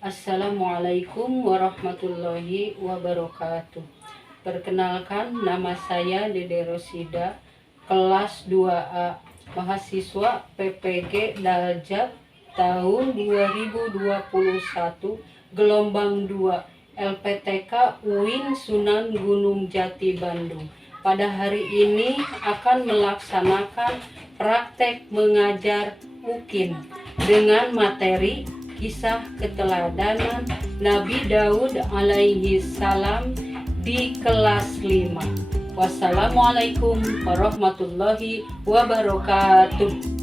Assalamualaikum warahmatullahi wabarakatuh. Perkenalkan, nama saya Dede Rosida, kelas 2A, mahasiswa PPG Daljab tahun 2021, gelombang 2, LPTK UIN Sunan Gunung Jati Bandung. Pada hari ini akan melaksanakan praktek mengajar UKIN dengan materi kisah keteladanan Nabi Daud alaihi salam di kelas 5. Wassalamualaikum warahmatullahi wabarakatuh.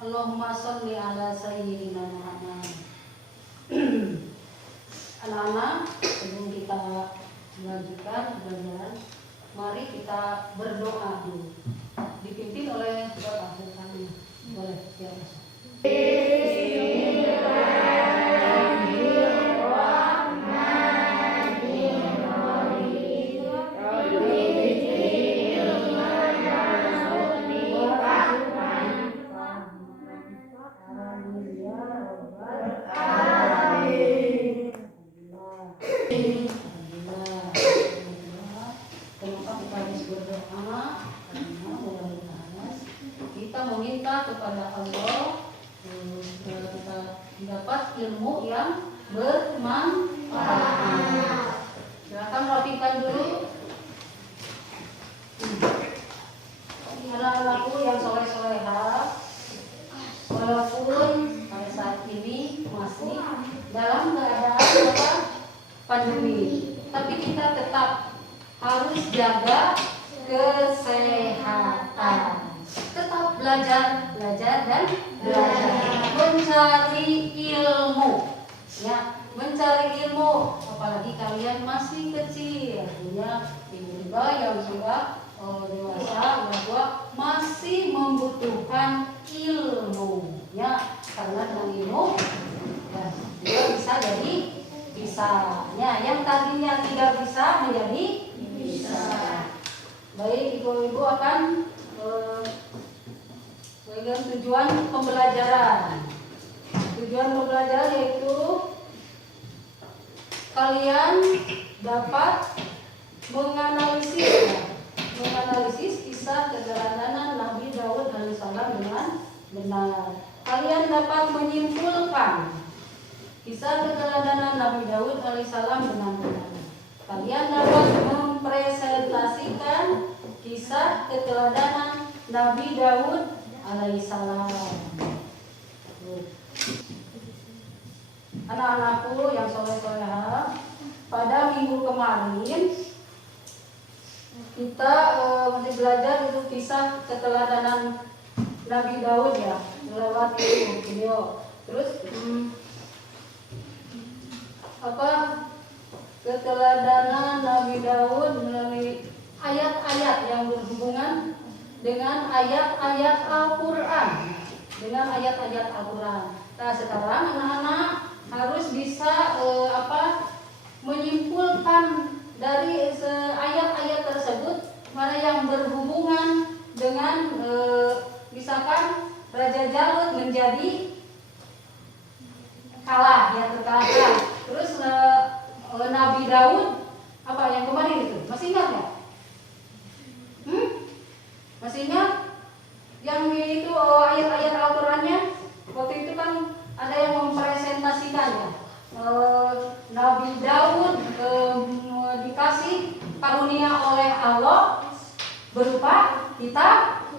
Allahumma sholli ala sayyidina Muhammad. Anak-anak, sebelum kita melanjutkan pelajaran, mari kita berdoa dulu. Dipimpin oleh Bapak kami. Boleh, ya. Kita meminta kepada Allah kita mendapat ilmu yang bermanfaat. Silakan rapikan dulu. Anak-anakku yang soleh-solehah, walaupun pada saat ini masih dalam keadaan pandemi, tapi kita tetap harus jaga kesehatan. Tetap belajar dan belajar, mencari ilmu, ya, mencari ilmu. Apalagi kalian masih kecil, artinya ibu-ibu yang sudah dewasa, orang tua masih membutuhkan ilmu, ya, karena dengan ilmu ya, dia bisa jadi bisa, ya, yang tadinya tidak bisa menjadi bisa. Baik, ibu-ibu akan dengan tujuan pembelajaran. Tujuan pembelajaran yaitu kalian dapat menganalisis kisah keteladanan Nabi Daud alaihissalam dengan benar. Kalian dapat menyimpulkan kisah keteladanan Nabi Daud alaihissalam dengan benar. Kalian dapat mempresentasikan kisah keteladanan Nabi Daud alaihissalam. Anak-anakku yang soleh-solehah, pada minggu kemarin kita masih belajar itu kisah keteladanan Nabi Daud, ya, lewat video. Terus keteladanan Nabi Daud melalui ayat-ayat yang berhubungan dengan ayat-ayat Al-Quran, Nah, sekarang anak-anak harus bisa menyimpulkan dari ayat-ayat tersebut mana yang berhubungan dengan misalkan Raja Jalut menjadi kalah, ya, terkalahkan. Terus Nabi Daud apa yang kemarin itu, masih ingat nggak? Masih ingat yang itu ayat-ayat Allah berupa kitab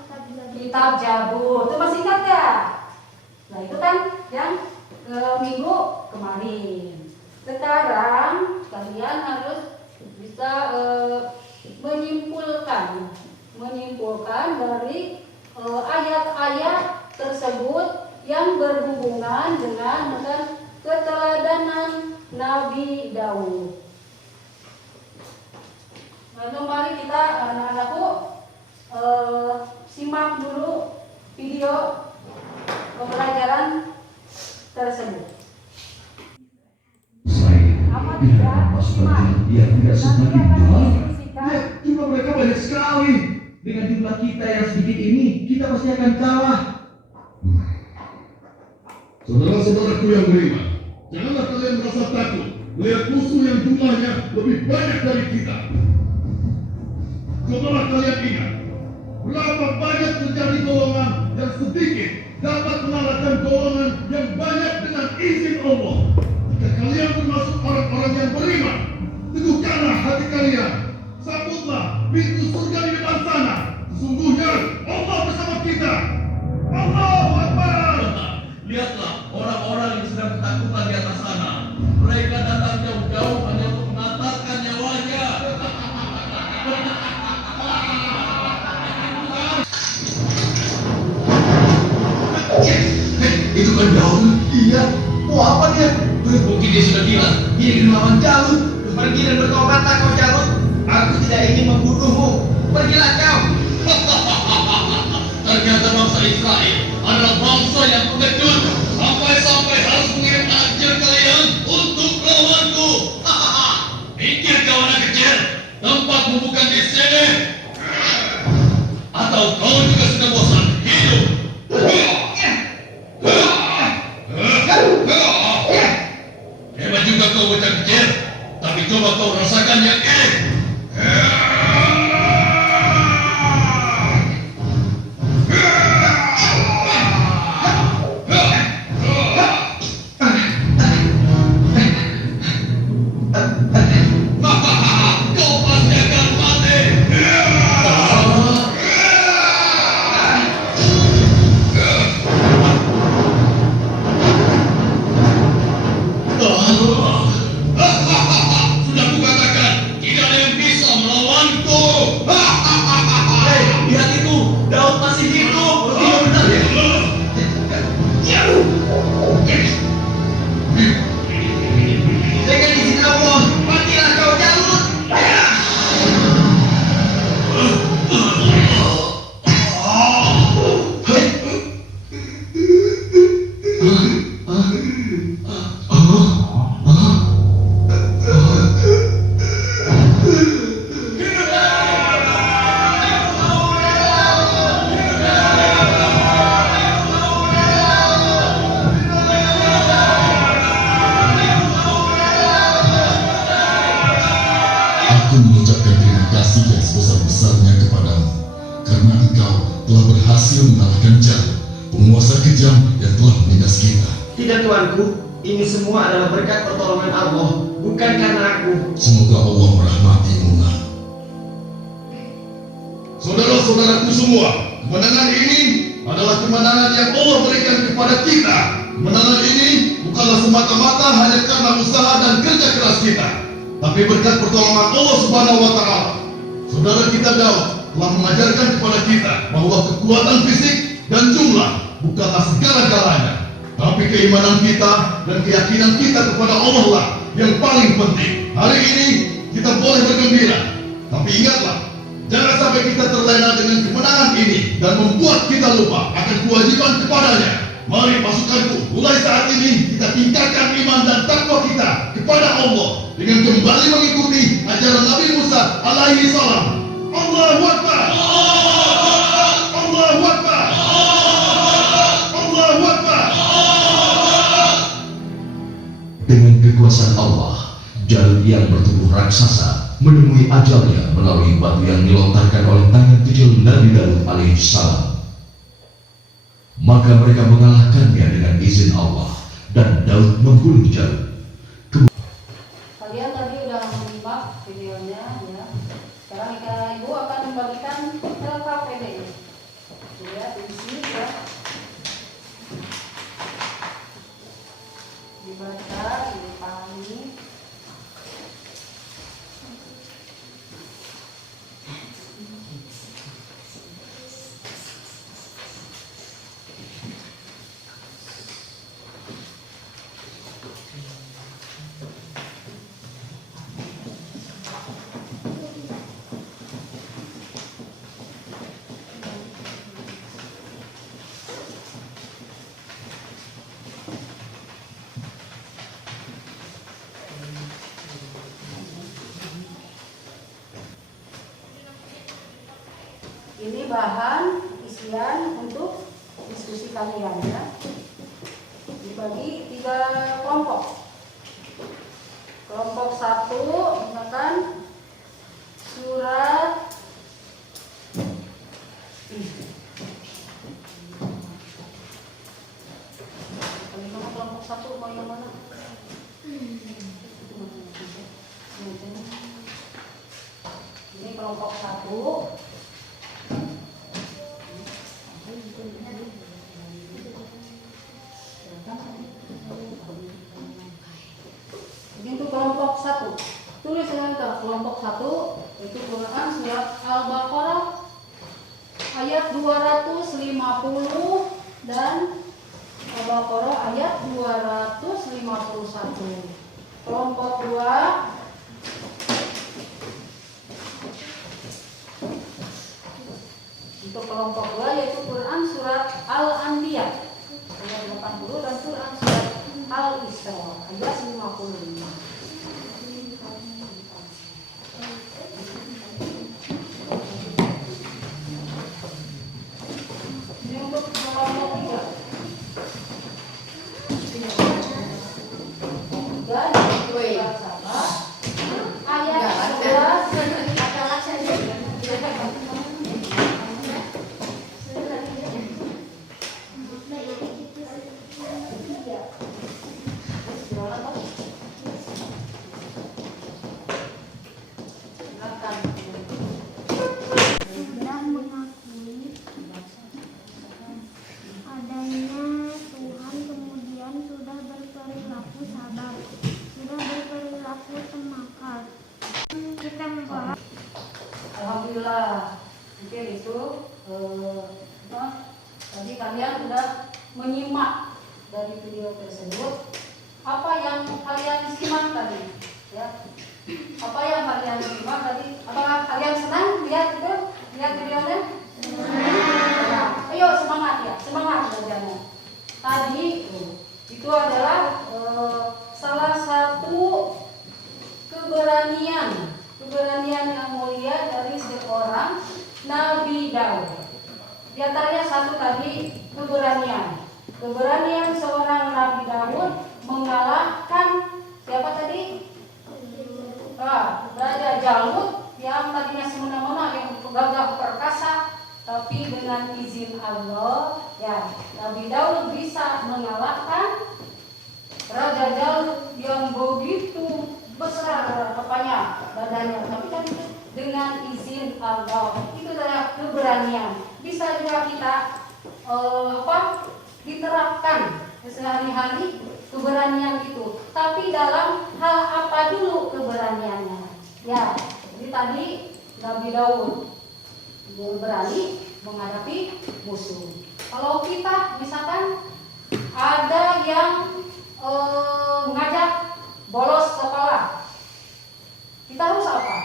Zabur. Itu masih ingat ya? Nah itu kan yang minggu kemarin. Sekarang kalian harus bisa menyimpulkan dari ayat-ayat tersebut yang berhubungan dengan keteladanan Nabi Daud. Lalu mari kita anak-anakku simak dulu video pembelajaran tersebut. Yang tidak semakin besar. Lihat, jumlah mereka banyak sekali. Dengan jumlah kita yang sedikit ini, kita pasti akan kalah. Saudara-saudaraku yang beriman, janganlah kalian merasa takut melihat musuh yang jumlahnya lebih banyak dari kita. Cobalah kalian ingat, berapa banyak terjadi golongan yang sedikit dapat mengalahkan golongan yang banyak dengan izin Allah. Jika kalian termasuk orang-orang yang beriman, teguhkanlah hati kalian, sambutlah pintu surga di depan sana. Sesungguhnya Allah bersama kita. Allahu Akbar. Lihatlah orang-orang yang sedang ketakutan di atas sana. Mereka datang jauh-jauh hanya untuk mengantarkan nyawanya. Itu kan Daud. Iya. Mau apa dia? Mungkin dia sudah bilang dia ingin melawan Jalut. Pergi dan bertobatlah kau Jalut. Aku tidak ingin membunuhmu. Pergilah kau. Ternyata bangsa Israel adalah bangsa yang pengecut. Sampai-sampai harus mengirim ajar kalian untuk melawanku. Pikir kau anak kecil, tempatmu bukan di sini. Atau kau juga sudah bosan hidup? Hebat juga kau bocah kecil, tapi coba kau rasakan yang ini. Kau pasti akan mati. Sudah kukatakan, tidak ada yang bisa melawanku. Lihat itu, Daud masih hidup. Iya benar ya. Dengan izin Allah, matilah kau Jalut. Aku mengucapkan terima kasih yang sebesar-besarnya kepadamu, karena engkau telah berhasil mengalahkan Jalut, penguasa kejam yang telah menindas kita. Tidak Tuanku, ini semua adalah berkat pertolongan Allah, bukan karena aku. Semoga Allah merahmatimu. Saudara-saudaraku semua, kemenangan ini adalah kemenangan yang Allah berikan kepada kita. Kemenangan ini bukanlah semata-mata hanya karena usaha dan kerja keras kita, tapi berkat pertolongan Allah Subhanahu wa Ta'ala. Saudara kita Daud telah mengajarkan kepada kita bahwa kekuatan fisik dan jumlah bukanlah segala-galanya, tapi keimanan kita dan keyakinan kita kepada Allah lah yang paling penting. Hari ini kita boleh bergembira, tapi ingatlah, jangan sampai kita terlena dengan kemenangan ini dan membuat kita lupa akan kewajiban kepadanya. Mari pasukanku, mulai saat ini kita tingkatkan iman dan takwa kita kepada Allah dengan kembali mengikuti ajaran Nabi Musa alaihi salam. Allahu Akbar. Allahu Akbar. Allahu Akbar. Dengan kekuasaan Allah, Jalut yang bertubuh raksasa menemui ajalnya melalui batu yang dilontarkan oleh tangan kecil Nabi Daud alaihissalam. Maka mereka mengalahkannya dengan izin Allah, dan Daud membunuh Jalut. Kalian tadi udah menyimak videonya ya. Sekarang ibu ya. Dibaca, dipahami. Ini bahan isian untuk diskusi kalian ya. Dibagi 3 kelompok. Kelompok 1 gunakan surat kelompok 1 mau yang mana? Ini kelompok 1. Itu kelompok 1. Tulis dengan kelompok 1 itu Quran surat Al-Baqarah ayat 250 dan Al-Baqarah ayat 251. Kelompok 2 untuk kelompok 2 yaitu Quran surat Al-Anbiya ayat 80 dan Quran surat Al-Isra ayat 55. Ini untuk kelompok 3. Dan surat Sabah ayat 11. Sudah mengakui adanya Tuhan, kemudian sudah berperilaku sabar, sudah berperilaku tawakal. Kita membahas. Alhamdulillah. Mungkin itu tadi kalian sudah menyimak dari video tersebut. Apa yang kalian simak tadi? Ya. Apa yang kalian simak tadi? Apakah kalian senang lihat itu? Lihat videonya? Ya. Ayo semangat ya, semangat belajarnya. Tadi itu adalah salah satu keberanian yang mulia dari seorang Nabi Daud. Di antaranya satu tadi keberanian seorang Nabi Daud mengalahkan siapa tadi? Raja Jalut yang tadinya semena-mena, yang gagah perkasa, tapi dengan izin Allah ya Nabi Daud bisa mengalahkan Raja Jalut yang begitu besar badannya, tapi kan dengan izin Allah. Itu adalah keberanian. Bisa juga kita diterapkan sehari-hari keberanian itu. Tapi dalam hal apa dulu keberaniannya? Ya, jadi tadi Nabi Daud berani menghadapi musuh. Kalau kita misalkan ada yang ngajak bolos sekolah, kita harus apa?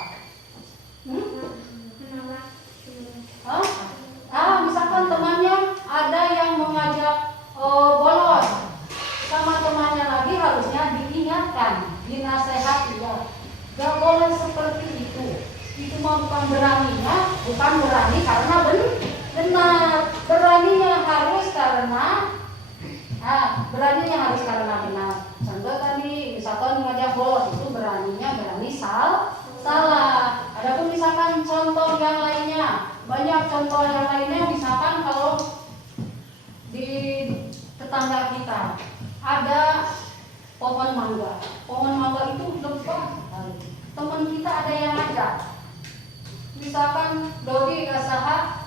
Misalkan temannya ada yang mengajak bolos, sama temannya lagi harusnya diingatkan, dinasehati ya. Gak boleh seperti itu. Itu mah bukan beraninya, bukan berani karena benar. Beraninya harus karena benar. Contoh tadi misalkan mengajak bolos itu beraninya berani salah. Adapun misalkan contoh yang lainnya, banyak contoh yang lainnya. Misalkan kalau di tetangga kita ada pohon mangga itu lebat. Teman kita ada yang ngajak, misalkan Dodi kasaha,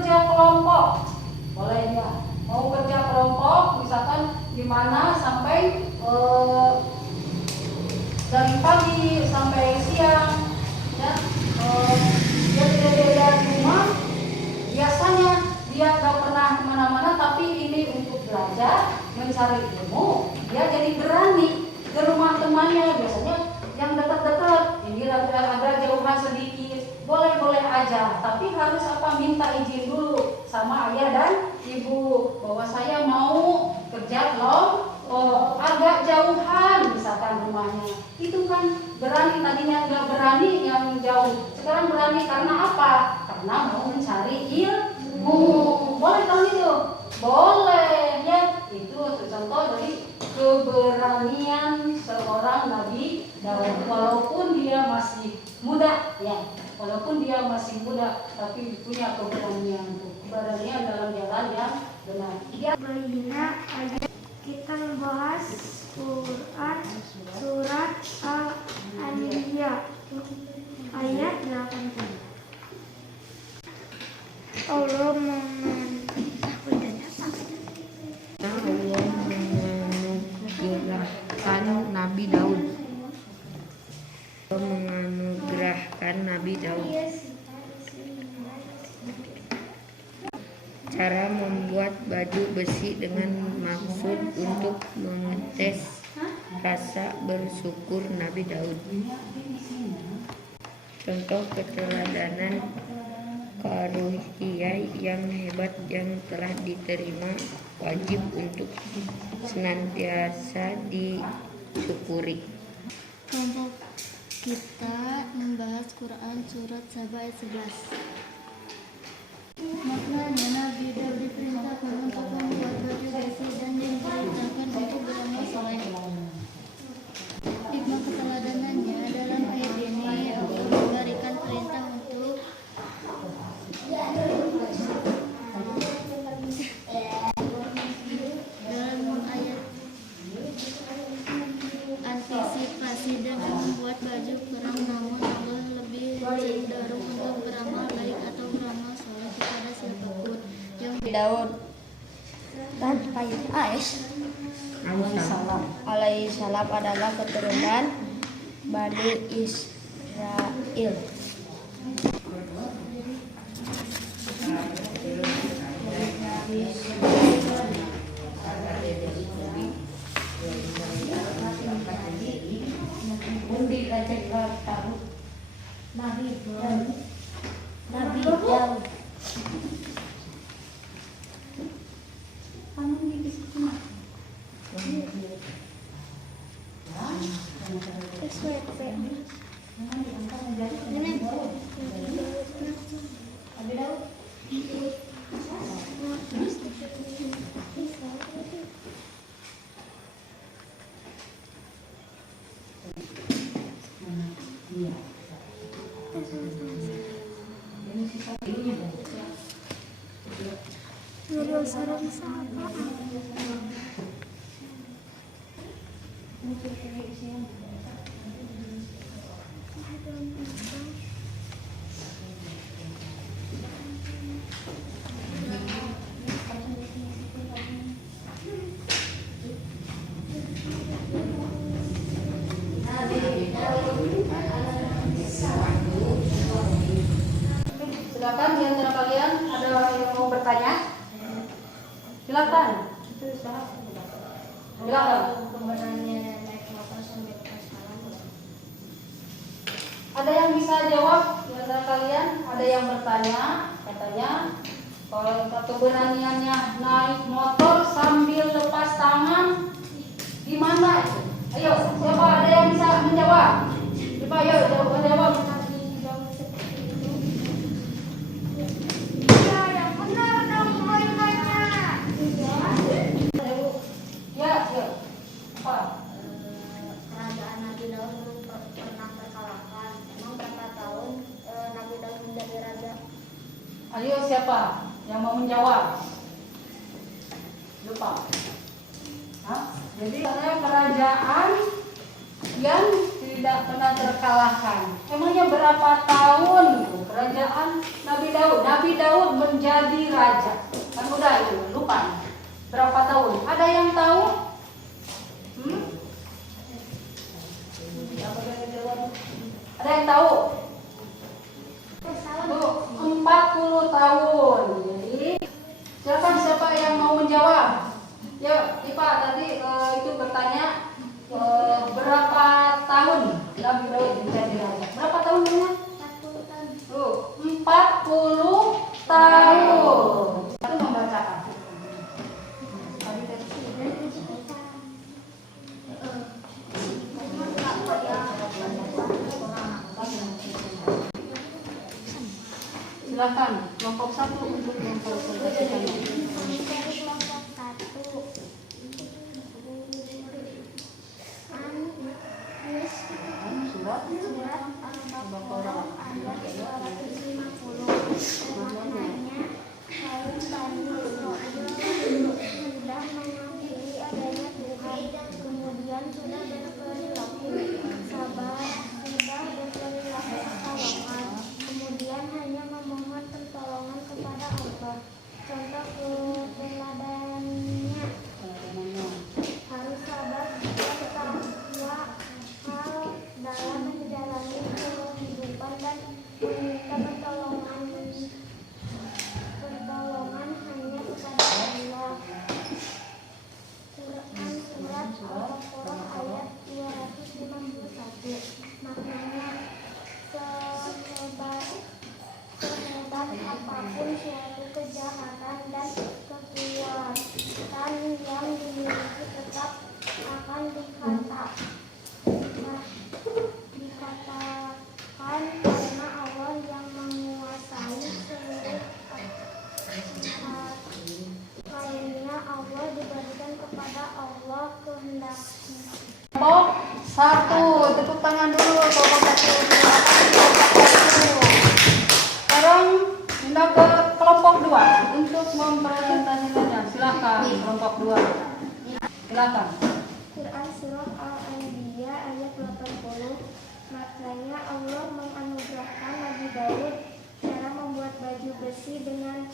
kerja kelompok, boleh ya. Mau kerja kelompok, misalkan gimana sampai dari pagi sampai siang, ya. Dia tidak di rumah. Biasanya dia nggak pernah kemana-mana, tapi ini untuk belajar, mencari ilmu. Dia jadi berani ke rumah temannya, biasanya yang dekat-dekat, ini agak jauhan sedikit, boleh-boleh aja, tapi harus minta izin dulu sama ayah dan ibu bahwa saya mau kerja kelompok, agak jauhan misalkan rumahnya. Itu kan berani, tadinya nggak berani yang jauh, sekarang berani karena apa? Karena mau mencari ilmu. Boleh kan itu? Boleh ya. Itu contoh dari keberanian seorang Nabi Daud, walaupun dia masih muda ya, walaupun dia masih muda tapi punya keberanian dalam jalan yang benar. Dia Baina ayat kita membahas Quran surat Al-Anbiya ayat 8. Allah menganugerahkan Nabi Daud. Cara membuat baju besi dengan maksud untuk mengetes rasa bersyukur Nabi Daud. Contoh keteladanan karunia yang hebat yang telah diterima wajib untuk senantiasa disyukuri. Kelompok kita membahas Quran surat Saba ayat 11. Maknanya Nabi Daud diperintahkan untuk membuat baju besi dan diperintahkan untuk beramal soleh. Hikmah keteladanannya dalam ayat ini Allah memberikan perintah untuk dalam ayat antisipasi dengan membuat baju perang, namun Allah lebih cenderung untuk beramal baik atau beramal soleh kepada siapapun yang Daud dan alaihissalam adalah keturunan Bani Israel. Nabi Daud. Nurul Sarang siapa? Silakan di antara kalian ada yang mau bertanya? Silakan. Silakan. Ada yang bisa jawab di antara kalian? Ada yang bertanya? Katanya kalau keberaniannya naik motor sambil lepas tangan, gimana itu? Ayo, siapa ada yang bisa menjawab? Coba ayo jawab. kerajaan Nabi Daud belum pernah terkalahkan. Emang berapa tahun Nabi Daud menjadi raja? Ayo siapa yang mau menjawab? Lupa. Hah? Jadi ada kerajaan yang tidak pernah terkalahkan. Emangnya berapa tahun kerajaan Nabi Daud? Nabi Daud menjadi raja. Kan udah itu, lupa. Berapa tahun? Ada yang tahu? Ada yang tahu? 40 tahun. Jadi silakan siapa yang mau menjawab? Ya, Ipa tadi itu bertanya berapa tahun Nabi Daud menjadi raja? Berapa tahun namanya? 40 tahun. Itu membacakan. Silakan kelompok 1 untuk mempresentasikannya. Kelompok 1. Surat Al-Baqarah ayat 250. Maknanya kaum Bani Israil sudah mengakui adanya Tuhan, kemudian sudah berperilaku sabar, sudah berperilaku tawakal, kemudian hanya memohon pertolongan kepada Allah. Contoh keteladanannya harus sabar dan takwa dalam menjalani kehidupan dan meminta pertolongan hanya kepada Allah. Quran surat Al-Baqarah ayat 251. Maknanya sehebat apapun suatu kejahatan dan kekuatan yang dimiliki tetap akan dikatakan karena Allah yang menguasai seluruh karunia Allah diberikan kepada Allah kehendaknya. Kelompok 1, tepuk tangan dulu kelompok 1. Terima kasih kelompok 1. Sekarang pindah ke kelompok 2 untuk mempresentasikannya. Silakan kelompok 2. Silakan. Quran surah Al-Anbiya ayat 80. Maknanya Allah menganugerahkan Nabi Daud cara membuat baju besi dengan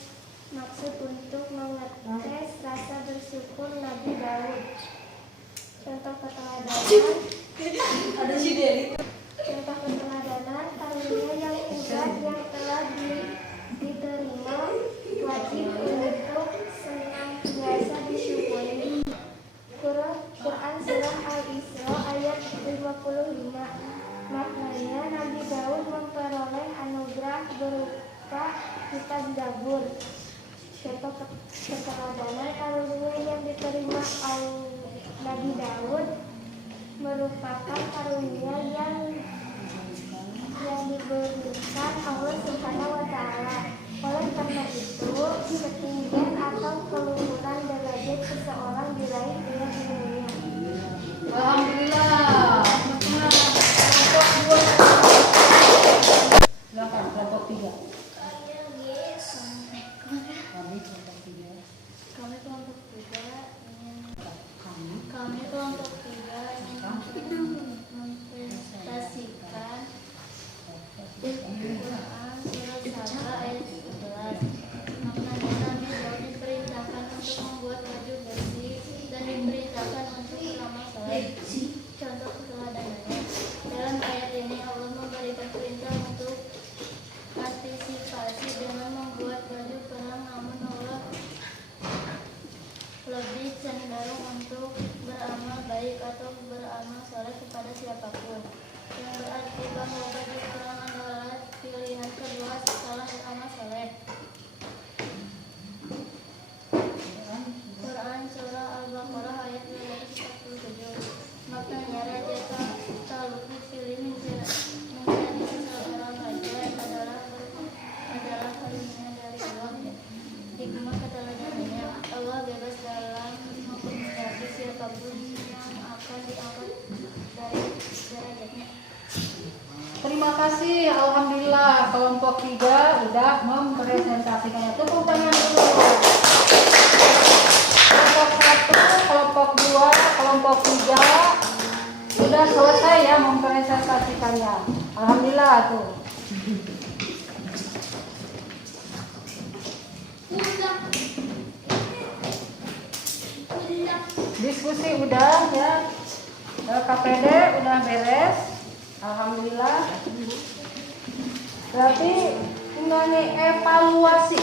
maksud untuk mengetes rasa bersyukur Nabi Daud. Contoh keteladanan karunia yang udah yang telah diterima wajib untuk senantiasa disyukuri. Quran surah Al-Isra ayat 55. Maknanya Nabi Daud memperoleh anugerah berupa kitab Zabur. Contoh keteladanan karunia yang diterima Nabi Daud merupakan karunia yang diberikan Allah Subhanahu wa Ta'ala. Oleh karena itu, ketinggian atau keluhuran derajat seseorang diraih dengan ilmunya. Alhamdulillah. Kelompok 2. Silakan kelompok 3. Kami kelompok 3 ingin mempresentasikan Quran surat Saba ayat 11. Maknanya Nabi Daud diperintahkan untuk membuat baju besi dan diperintahkan untuk beramal saleh. Contoh keteladanannya dalam ayat ini Allah memberikan perintah untuk antisipasi dengan membuat baju perang, namun Allah lebih cenderung untuk beramal baik atau beramal saleh kepada siapapun, yang berarti bahwa baju perang adalah pilihan kedua setelah beramal saleh. Quran surah Al-Baqarah ayat 247. Maknanya Raja Talut dipilih menjadi seorang raja adalah karunia dari Allah. Hikmah keteladanannya Allah bebas dalam menghadapi siapapun yang akan diangkat dari derajatnya. Terima kasih. Alhamdulillah kelompok 3 sudah mempresentasikannya. Tepuk tangan dulu. Kelompok 1, kelompok 2, kelompok 3 sudah selesai ya mempresentasikan kasihkannya. Alhamdulillah tuh. Diskusi udah ya. KPD udah beres. Alhamdulillah. Berarti tinggal nih evaluasi.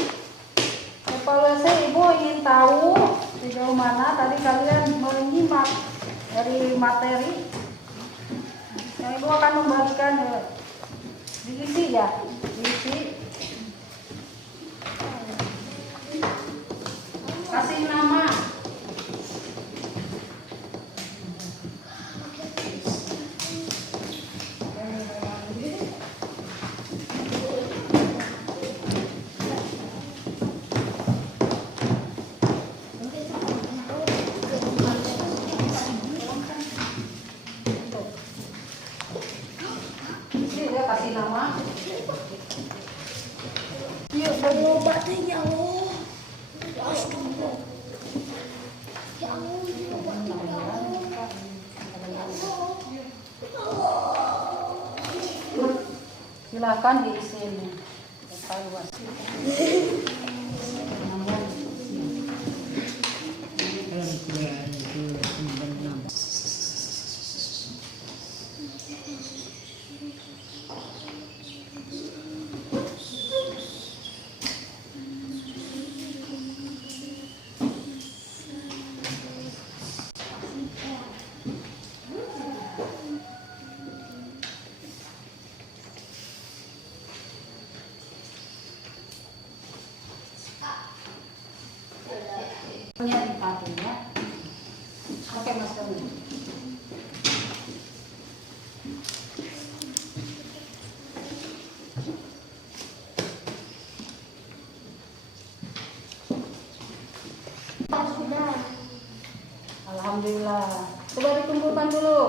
Evaluasi Ibu ingin tahu sejauh mana tadi kalian menyimak dari materi. Yang Ibu akan membagikan diisi ya, diisi. Kasih nama. Kasih nama. Yuk, bawa obatnya ya Allah. Ya Allah. Ya Allah, ini obatnya ya Allah. Silakan diisi ini. Evaluasi. Dipakai ya. Oke Mas Doni. Alhamdulillah. Coba dikumpulkan dulu.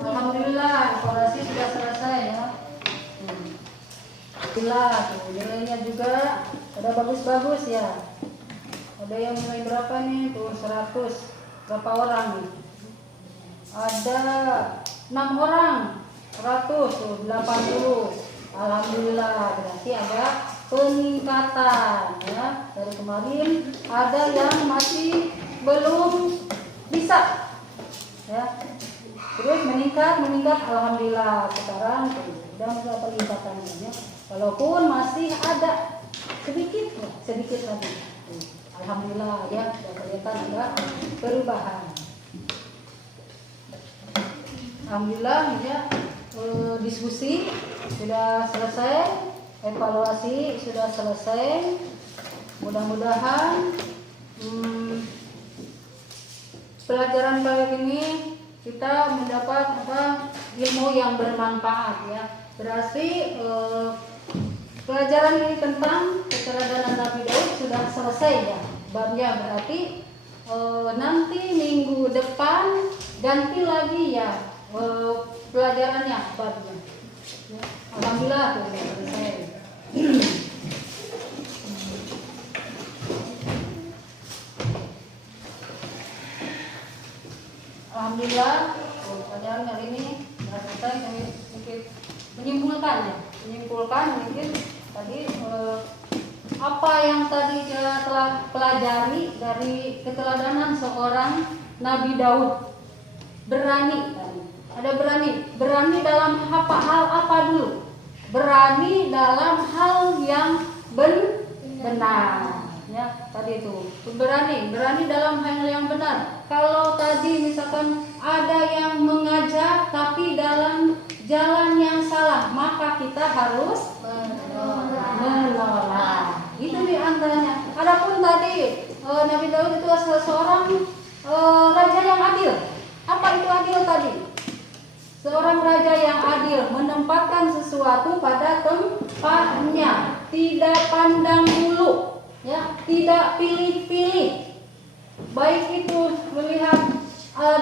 Alhamdulillah, evaluasi sudah selesai ya. Alhamdulillah, tuh, nilainya juga udah bagus-bagus ya. Ada yang nilai berapa nih? Tuh 100. Berapa orang nih? Ada 6 orang. 100 tuh 80. Alhamdulillah, berarti ada peningkatan ya. Dari kemarin ada yang masih belum bisa ya. Terus meningkat, alhamdulillah sekarang sudah ada peningkatannya. Ya. Walaupun masih ada sedikit lagi. Alhamdulillah ya, sudah kelihatan ada perubahan. Alhamdulillah ya, diskusi sudah selesai, evaluasi sudah selesai. Mudah-mudahan pelajaran kali ini kita mendapat ilmu yang bermanfaat ya. Berarti pelajaran ini tentang keteladanan Nabi Daud sudah selesai ya. Babnya berarti nanti minggu depan ganti lagi ya pelajarannya babnya. Ya. Alhamdulillah sudah selesai. Alhamdulillah pelajaran kali ini sudah selesai. Kami sedikit menyimpulkan mungkin tadi apa yang tadi kita telah pelajari dari keteladanan seorang Nabi Daud. Berani, ada berani dalam hal apa dulu? Berani dalam hal yang benar. Ya, tadi itu berani dalam hal yang benar. Kalau tadi misalkan ada yang mengajak tapi dalam jalan yang salah, maka kita harus menolak. Itu diantaranya. Adapun tadi Nabi Daud itu seorang raja yang adil. Apa itu adil tadi? Seorang raja yang adil menempatkan sesuatu pada tempatnya, tidak pandang bulu. Ya, tidak pilih-pilih. Baik itu melihat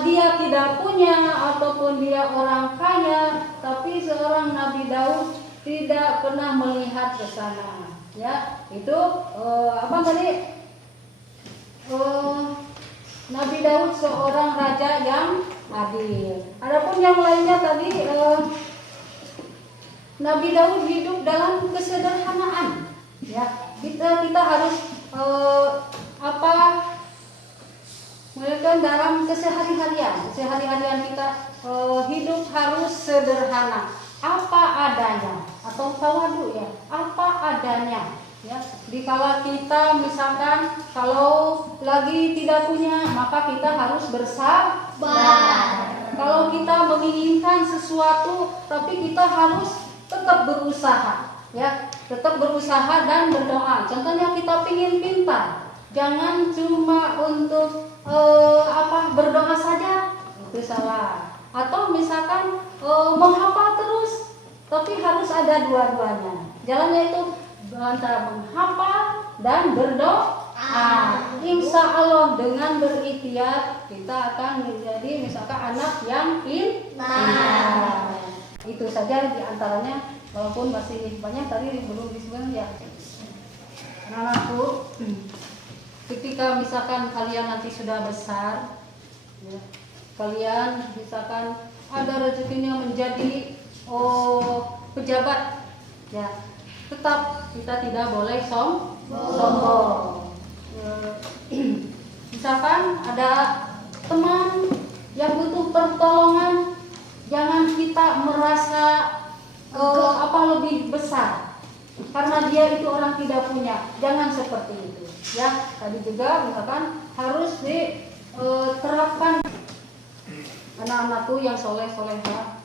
dia tidak punya ataupun dia orang kaya, tapi seorang Nabi Daud tidak pernah melihat ke sana. Ya, itu apa tadi? Nabi Daud seorang raja yang adil. Adapun yang lainnya tadi Nabi Daud hidup dalam kesederhanaan. Ya, kita harus melakukan dalam kesehari-harian kita hidup harus sederhana, apa adanya atau tawadu ya, apa adanya. Ya, dikala kita misalkan kalau lagi tidak punya, maka kita harus bersabar. Kalau kita menginginkan sesuatu, tapi kita harus tetap berusaha, ya, tetap berusaha dan berdoa. Contohnya kita pingin pintar, jangan cuma untuk berdoa saja, itu salah. Atau misalkan menghafal terus, tapi harus ada dua-duanya. Jalannya itu antara menghafal dan berdoa. Insya Allah dengan berikhtiar kita akan menjadi misalkan anak yang pintar. Itu saja diantaranya, walaupun masih banyak tadi belum disebutkan ya. Anak-anakku, ketika misalkan kalian nanti sudah besar, ya, kalian misalkan ada rezekinya menjadi pejabat, ya, tetap kita tidak boleh sombong. Misalkan ada teman yang butuh pertolongan, jangan kita merasa lebih besar karena dia itu orang tidak punya. Jangan seperti itu. Ya, tadi juga misalkan harus diterapkan. Anak-anakku yang soleh-solehah,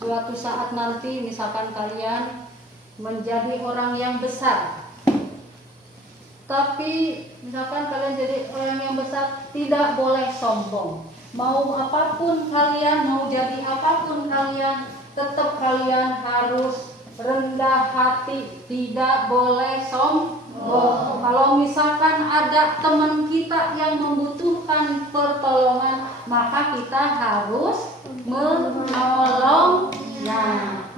suatu saat nanti misalkan kalian menjadi orang yang besar, tapi misalkan kalian jadi orang yang besar, tidak boleh sombong. Mau apapun kalian, mau jadi apapun kalian, tetap kalian harus rendah hati, tidak boleh sombong. Kalau misalkan ada teman kita yang membutuhkan pertolongan, maka kita harus menolongnya.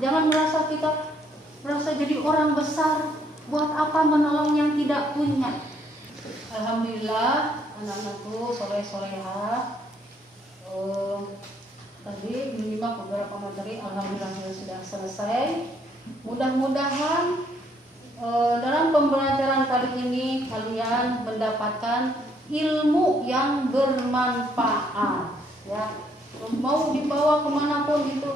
Jangan merasa jadi orang besar, buat apa menolong yang tidak punya. Alhamdulillah anak-anakku soleh-solehah, tadi menyimak beberapa materi, alhamdulillah sudah selesai. Mudah-mudahan dalam pembelajaran kali ini kalian mendapatkan ilmu yang bermanfaat, ya. Mau dibawa kemanapun itu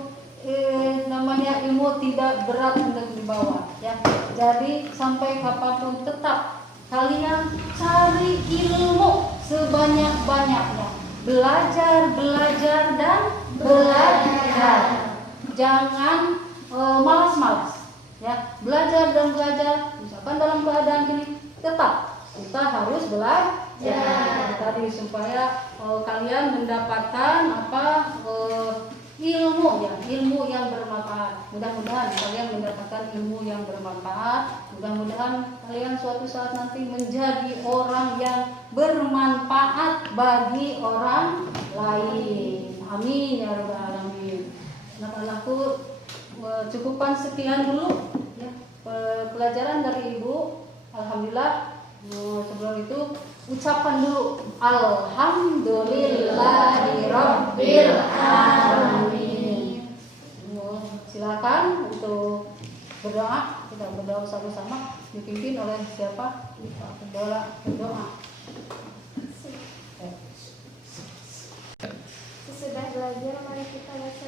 namanya ilmu tidak berat untuk dibawa, ya. Jadi sampai kapanpun tetap kalian cari ilmu sebanyak-banyaknya, belajar dan belajar. Jangan malas-malas, ya. Belajar dan belajar. Misalkan dalam keadaan ini tetap kita harus belajar. Tadi supaya kalian mendapatkan ilmu, ya, ilmu yang bermanfaat. Mudah-mudahan kalian mendapatkan ilmu yang bermanfaat. Mudah-mudahan kalian suatu saat nanti menjadi orang yang bermanfaat bagi orang lain. Amin ya rabbal alamin. Anak-anakku, cukupkan sekian dulu, ya, pelajaran dari Ibu. Alhamdulillah. Sebelum itu ucapkan dulu alhamdulillahirabbil alamin. Silakan untuk berdoa. Kita berdoa sama-sama, dipimpin oleh siapa? Berdoa. Sesudah belajar, mari kita baca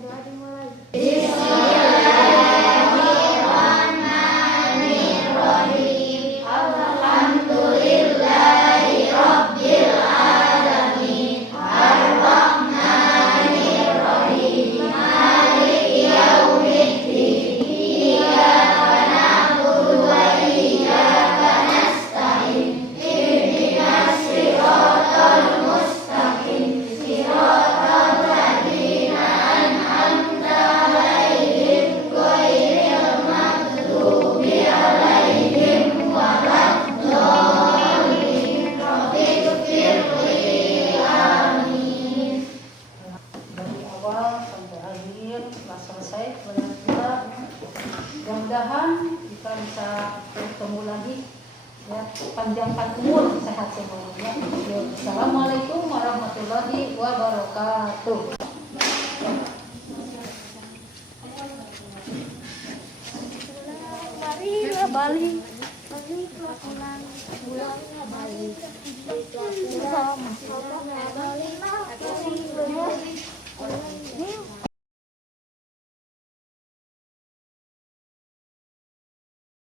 doa dimulai. Bismillahirrahmanirrahim. Alhamdulillahirabbil alamin. Ar-Rahmanirrahim. Maliki yaumiddin. Iyyaka na'budu wa iyyaka nasta'in. Ihdinas siratal mustaqim. Siratal ladzina an'amta 'alaihim dipanjangkan umur, sehat semuanya. Assalamualaikum warahmatullahi wabarakatuh. Marilah balik.